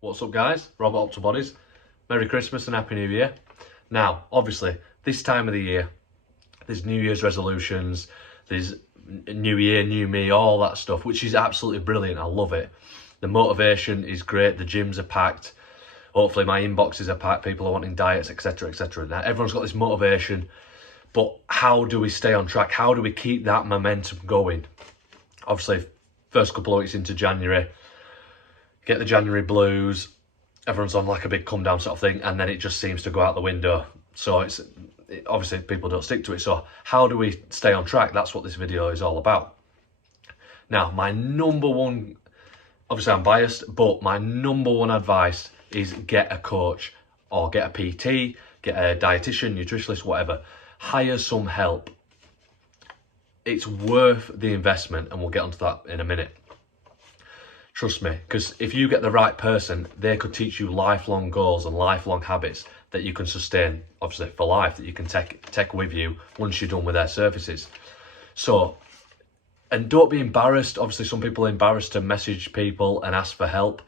What's up, guys? Robert Optimal Bodies. Merry Christmas and Happy New Year. Now, obviously, this time of the year, there's New Year's resolutions, there's New Year, New Me, all that stuff, which is absolutely brilliant. I love it. The motivation is great. The gyms are packed. Hopefully, my inboxes are packed. People are wanting diets, etc., etc. Now, everyone's got this motivation, but how do we stay on track? How do we keep that momentum going? Obviously, first couple of weeks into January, get the January blues, everyone's on like a big come down sort of thing, and then it just seems to go out the window. So obviously people don't stick to it. So how do we stay on track? That's what this video is all about. Now, my number one, obviously I'm biased, but my number one advice is get a coach or get a PT, get a dietitian, nutritionist, whatever. Hire some help. It's worth the investment, and we'll get onto that in a minute. Trust me, because if you get the right person, they could teach you lifelong goals and lifelong habits that you can sustain, obviously, for life, that you can take with you once you're done with their services. So, and don't be embarrassed. Obviously, some people are embarrassed to message people and ask for help.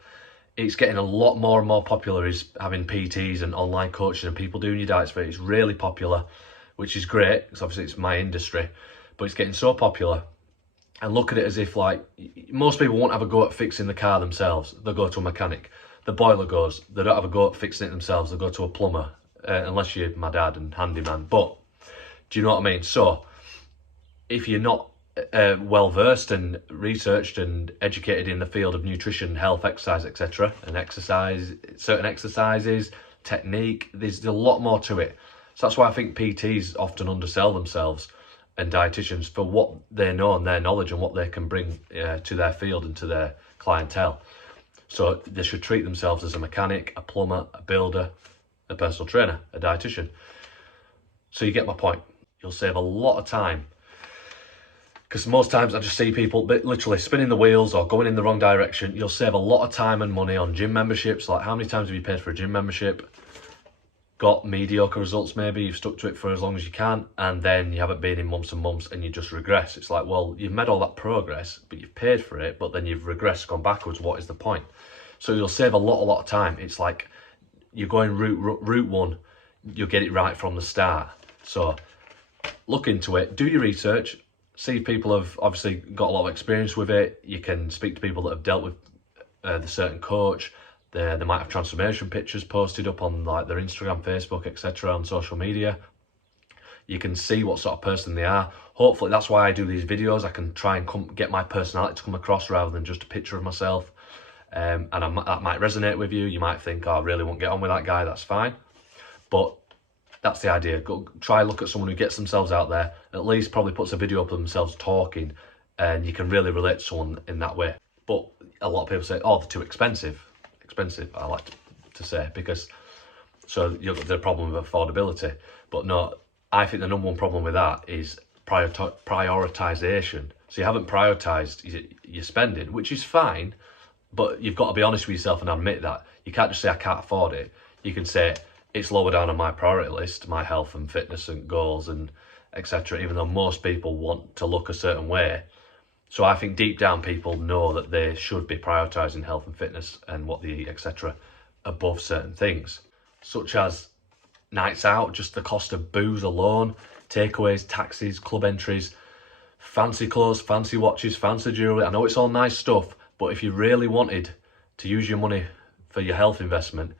It's getting a lot more and more popular, is having PTs and online coaching and people doing your diets for it. It's really popular, which is great, because obviously it's my industry, but it's getting so popular. And look at it as if, like, most people won't have a go at fixing the car themselves. They'll go to a mechanic. The boiler goes, they don't have a go at fixing it themselves. They'll go to a plumber, unless you're my dad and handyman. But do you know what I mean? So if you're not well versed and researched and educated in the field of nutrition, health, exercise, etc., and certain exercises, technique, there's a lot more to it. So that's why I think PTs often undersell themselves, and dietitians, for what they know and their knowledge and what they can bring to their field and to their clientele. So they should treat themselves as a mechanic, a plumber, a builder, a personal trainer, a dietitian. So you get my point. You'll save a lot of time, because most times I just see people literally spinning the wheels or going in the wrong direction. You'll save a lot of time and money on gym memberships. Like, how many times have you paid for a gym membership, got mediocre results, maybe you've stuck to it for as long as you can, and then you haven't been in months and months and you just regress? It's like, well, you've made all that progress, but you've paid for it, but then you've regressed, gone backwards. What is the point? So you'll save a lot of time. It's like you're going route one, you'll get it right from the start. So look into it, do your research, see if people have obviously got a lot of experience with it. You can speak to people that have dealt with the certain coach. They might have transformation pictures posted up on like their Instagram, Facebook, etc., on social media. You can see what sort of person they are. Hopefully, that's why I do these videos. I can try and get my personality to come across rather than just a picture of myself. And that might resonate with you. You might think, oh, I really won't get on with that guy. That's fine. But that's the idea. Go try look at someone who gets themselves out there, at least probably puts a video up of themselves talking, and you can really relate to someone in that way. But a lot of people say, oh, they're too expensive. I like to say, because so you've got the problem of affordability. But no, I think the number one problem with that is prioritization. So you haven't prioritized your spending, which is fine, but you've got to be honest with yourself and admit that. You can't just say I can't afford it. You can say it's lower down on my priority list, my health and fitness and goals and etc., even though most people want to look a certain way. So I think deep down people know that they should be prioritising health and fitness and what they eat, etc., above certain things, such as nights out, just the cost of booze alone, takeaways, taxis, club entries, fancy clothes, fancy watches, fancy jewellery. I know it's all nice stuff, but if you really wanted to use your money for your health investment,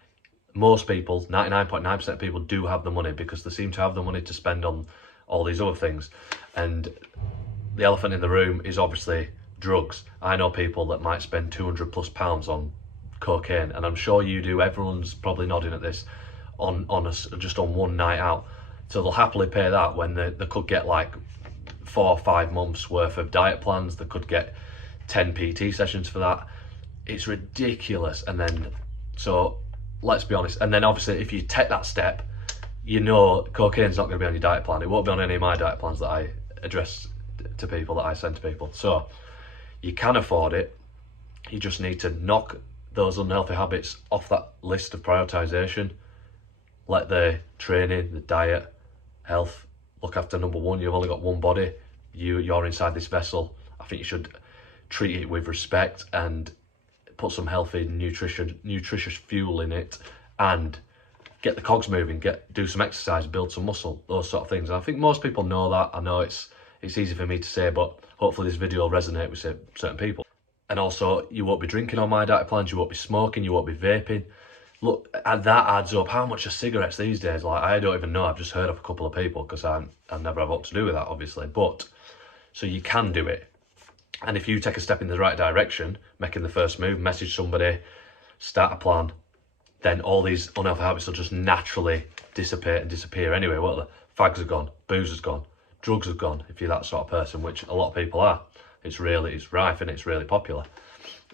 most people, 99.9% of people, do have the money, because they seem to have the money to spend on all these other things. And the elephant in the room is obviously drugs. I know people that might spend £200+ on cocaine, and I'm sure you do. Everyone's probably nodding at this, just on one night out. So they'll happily pay that when they could get like 4 or 5 months worth of diet plans. They could get 10 PT sessions for that. It's ridiculous. And then, so let's be honest. And then obviously if you take that step, you know cocaine's not going to be on your diet plan. It won't be on any of my diet plans that I address to people, that I send to people. So you can afford it. You just need to knock those unhealthy habits off that list of prioritization. Let the training, the diet, health look after number one. You've only got one body. You're inside this vessel. I think you should treat it with respect and put some healthy, nutritious fuel in it, and get the cogs moving, do some exercise, build some muscle, those sort of things. And I think most people know that. I know it's easy for me to say, but hopefully this video will resonate with certain people. And also, you won't be drinking on My Diet Plans, you won't be smoking, you won't be vaping. Look, and that adds up. How much are cigarettes these days? Like, I don't even know. I've just heard of a couple of people, because I never have what to do with that, obviously. But, so you can do it. And if you take a step in the right direction, making the first move, message somebody, start a plan, then all these unhealthy habits will just naturally dissipate and disappear anyway, won't they? Fags are gone, booze is gone, drugs have gone, if you're that sort of person, which a lot of people are. It's rife and it's really popular.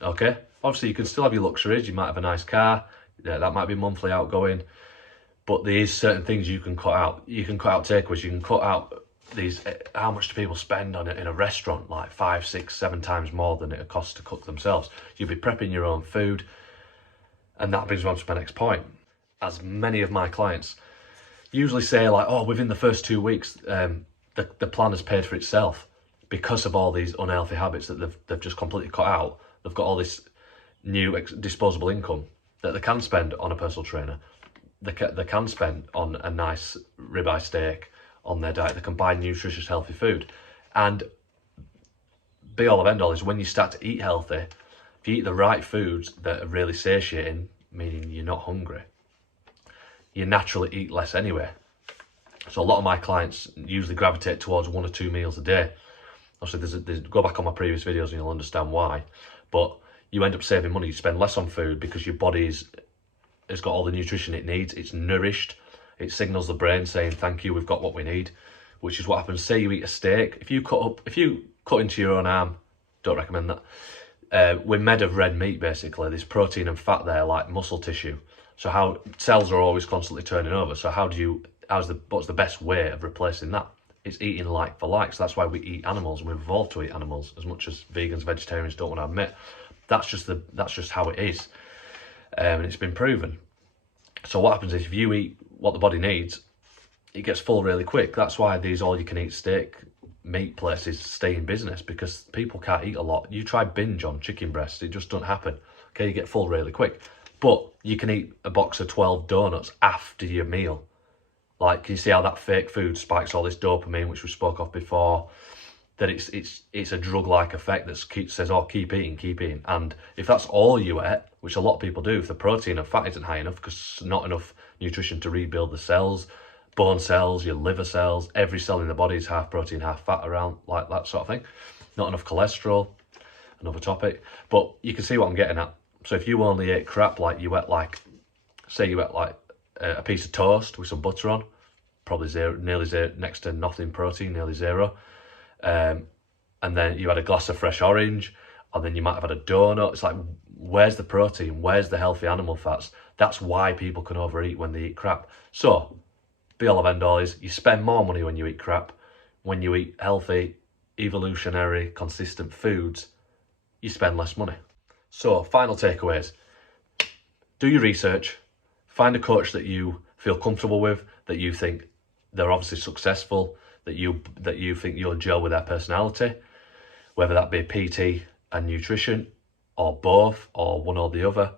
Okay, obviously you can still have your luxuries, you might have a nice car, yeah, that might be monthly outgoing, but there is certain things you can cut out. You can cut out takeaways, you can cut out these, how much do people spend on it in a restaurant? Like 5, 6, 7 times more than it costs to cook themselves. You'll be prepping your own food. And that brings me on to my next point. As many of my clients usually say, like, oh, within the first 2 weeks, the plan has paid for itself because of all these unhealthy habits that they've just completely cut out. They've got all this new disposable income that they can spend on a personal trainer. They can spend on a nice ribeye steak on their diet. They can buy nutritious, healthy food. And be all of end all is when you start to eat healthy, if you eat the right foods that are really satiating, meaning you're not hungry, you naturally eat less anyway. So a lot of my clients usually gravitate towards 1 or 2 meals a day. Obviously, go back on my previous videos and you'll understand why. But you end up saving money. You spend less on food because your body's has got all the nutrition it needs. It's nourished. It signals the brain saying, thank you, we've got what we need, which is what happens. Say you eat a steak. If you cut into your own arm, don't recommend that. We're made of red meat, basically. There's protein and fat there, like muscle tissue. So how cells are always constantly turning over. So what's the best way of replacing that? It's eating like for like. So that's why we eat animals, and we've evolved to eat animals, as much as vegans, vegetarians don't want to admit. That's just how it is, and it's been proven. So what happens is, if you eat what the body needs, it gets full really quick. That's why these all-you-can-eat steak meat places stay in business, because people can't eat a lot. You try binge on chicken breast, it just doesn't happen. Okay, you get full really quick. But you can eat a box of 12 donuts after your meal. Like, you see how that fake food spikes all this dopamine, which we spoke of before, that it's a drug-like effect that says, oh, keep eating. And if that's all you eat, which a lot of people do, if the protein and fat isn't high enough, because not enough nutrition to rebuild the cells, bone cells, your liver cells, every cell in the body is half protein, half fat, around like that sort of thing. Not enough cholesterol, another topic. But you can see what I'm getting at. So if you only ate crap, like you ate like, say you ate like a piece of toast with some butter on, probably nearly zero, next to nothing protein, nearly zero. And then you had a glass of fresh orange, and then you might have had a donut. It's like, where's the protein? Where's the healthy animal fats? That's why people can overeat when they eat crap. So, be all of end all is, you spend more money when you eat crap. When you eat healthy, evolutionary, consistent foods, you spend less money. So, final takeaways. Do your research. Find a coach that you feel comfortable with, that you think they're obviously successful, that you think you'll gel with their personality, whether that be PT and nutrition, or both, or one or the other.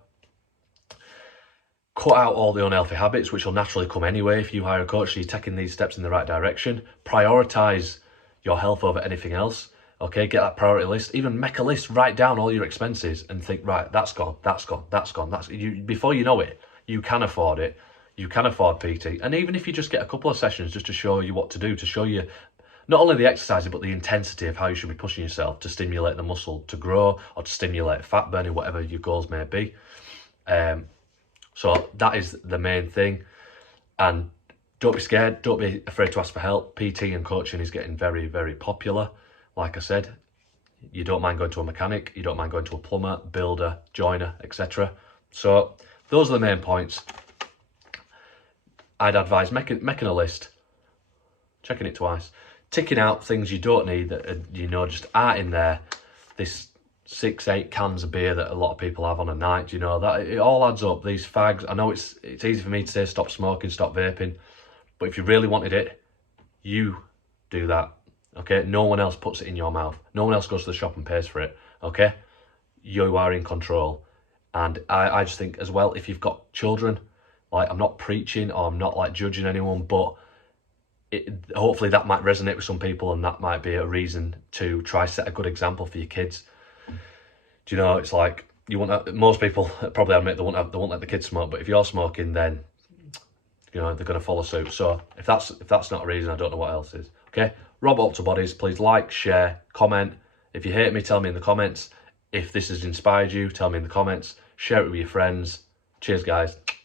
Cut out all the unhealthy habits, which will naturally come anyway if you hire a coach, so you're taking these steps in the right direction. Prioritise your health over anything else. Okay, get that priority list. Even make a list, write down all your expenses and think, right, that's gone. Before you know it, you can afford it. You can afford PT. And even if you just get a couple of sessions just to show you what to do, to show you not only the exercising, but the intensity of how you should be pushing yourself to stimulate the muscle to grow, or to stimulate fat burning, whatever your goals may be. So that is the main thing. And don't be scared. Don't be afraid to ask for help. PT and coaching is getting very, very popular. Like I said, you don't mind going to a mechanic. You don't mind going to a plumber, builder, joiner, etc. So those are the main points. I'd advise making a list, checking it twice, ticking out things you don't need that just aren't in there. This 6-8 cans of beer that a lot of people have on a night, that it all adds up. These fags, I know it's easy for me to say stop smoking, stop vaping, but if you really wanted it, you do that. Okay, no one else puts it in your mouth. No one else goes to the shop and pays for it. Okay, you are in control. And I just think as well, if you've got children, like, I'm not preaching or I'm not like judging anyone, but hopefully that might resonate with some people, and that might be a reason to try set a good example for your kids. Do you know, it's like, you want most people probably admit they won't let the kids smoke, but if you're smoking, then you know they're going to follow suit. So if that's not a reason, I don't know what else is. Okay, Rob Up to Bodies, please like, share, comment. If you hate me, tell me in the comments. If this has inspired you, tell me in the comments. Share it with your friends. Cheers, guys.